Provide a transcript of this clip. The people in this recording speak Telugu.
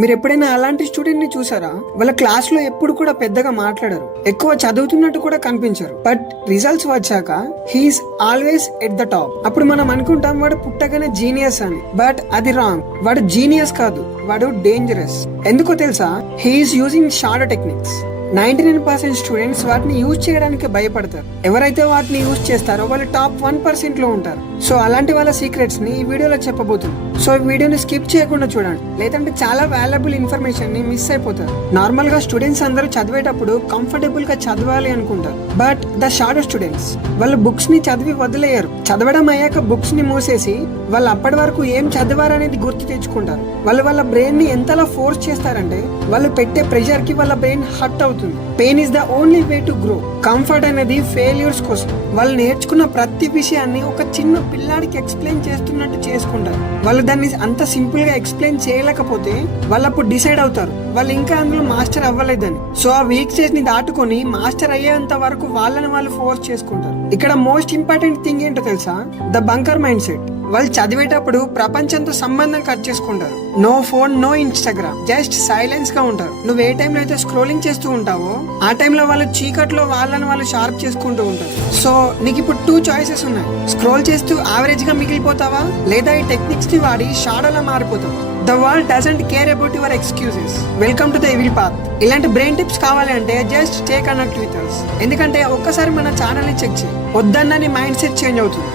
మీరు ఎప్పుడైనా అలాంటి స్టూడెంట్ ని చూసారా? వాళ్ళ క్లాస్ లో ఎప్పుడు కూడా పెద్దగా మాట్లాడరు, ఎక్కువ చదువుతున్నట్టు కూడా కనిపించరు. బట్ రిజల్ట్స్ వచ్చాక he's always at the top. అప్పుడు మనం అనుకుంటాం వాడు పుట్టగానే జీనియస్ అని. బట్ అది రాంగ్. వాడు జీనియస్ కాదు, వాడు డేంజరస్. ఎందుకో తెలుసా? He's using shadow techniques. 99% students వాటిని యూజ్ చేయడానికి భయపడతారు. ఎవరైతే వాటిని యూజ్ చేస్తారో వాళ్ళు టాప్ 1% లో ఉంటారు. సో అలాంటి వాళ్ళ సీక్రెట్స్ ని ఈ వీడియోలో చెప్పబోతుంది. సో ఈ వీడియోని స్కిప్ చేయకుండా చూడండి, లేదంటే చాలా వాల్యుబుల్ ఇన్ఫర్మేషన్ ని మిస్ అయిపోతారు. నార్మల్ గా స్టూడెంట్స్ అందరూ చదివేటప్పుడు కంఫర్టబుల్ గా చదవాలి అనుకుంటారు. బట్ ద షాడో స్టూడెంట్స్ వాళ్ళు బుక్స్ ని చదివి వదిలేయరు. చదవడం అయ్యాక బుక్స్ ని మూసేసి వాళ్ళు అప్పటి వరకు ఏం చదివారనేది గుర్తు తెచ్చుకుంటారు. వాళ్ళు వాళ్ళ బ్రెయిన్ ని ఎంతలా ఫోర్స్ చేస్తారంటే వాళ్ళు పెట్టే ప్రెషర్ కి వాళ్ళ బ్రెయిన్ హర్ట్ అవుతుంది. Pain is the only way to grow. Comfort అనేది ఫెయిల్యూర్స్ కోసం. వాళ్ళు నేర్చుకున్న ప్రతి విషయాన్ని ఒక చిన్న పిల్లాడికి ఎక్స్ప్లెయిన్ చేస్తున్నట్టు చేసుకుంటారు. వాళ్ళు దాన్ని అంత సింపుల్ గా ఎక్స్ప్లెయిన్ చేయలేకపోతే వాళ్ళు అప్పుడు డిసైడ్ అవుతారు వాళ్ళు ఇంకా అందులో మాస్టర్ అవ్వలేదని. సో ఆ వీక్ స్టేజ్ ని దాటుకొని మాస్టర్ అయ్యేంత వరకు వాళ్ళని వాళ్ళు ఫోర్స్ చేసుకుంటారు. ఇక్కడ మోస్ట్ ఇంపార్టెంట్ థింగ్ ఏంటో తెలుసా? The bunker mindset. వాళ్ళు చదివేటప్పుడు ప్రపంచంతో సంబంధం కట్ చేసుకుంటారు. No phone, no Instagram, just silence గా ఉంటారు. నువ్వు ఏ టైంలో అయితే స్క్రోలింగ్ చేస్తూ ఉంటావో ఆ టైంలో వాళ్ళు చీకట్లో వాళ్ళని వాళ్ళు షార్ప్ చేసుకుంటూ ఉంటారు. సో నీకు ఇప్పుడు 2 చాయిసెస్ ఉన్నాయి. స్క్రోల్ చేస్తూ యావరేజ్ గా మిగిలిపోతావా, లేదా ఈ టెక్నిక్స్ ని వాడి షాడోలా మారిపోతావా? The world doesn't care about your excuses. Welcome to the evil path. ఇలాంటి బ్రెయిన్ టిప్స్ కావాలి అంటే just stay connect with us. ఎందుకంటే ఒక్కసారి మన ఛానల్ ని చెక్ చేయి, వద్దన్న నీ మైండ్ సెట్ చేంజ్ అవుతుంది.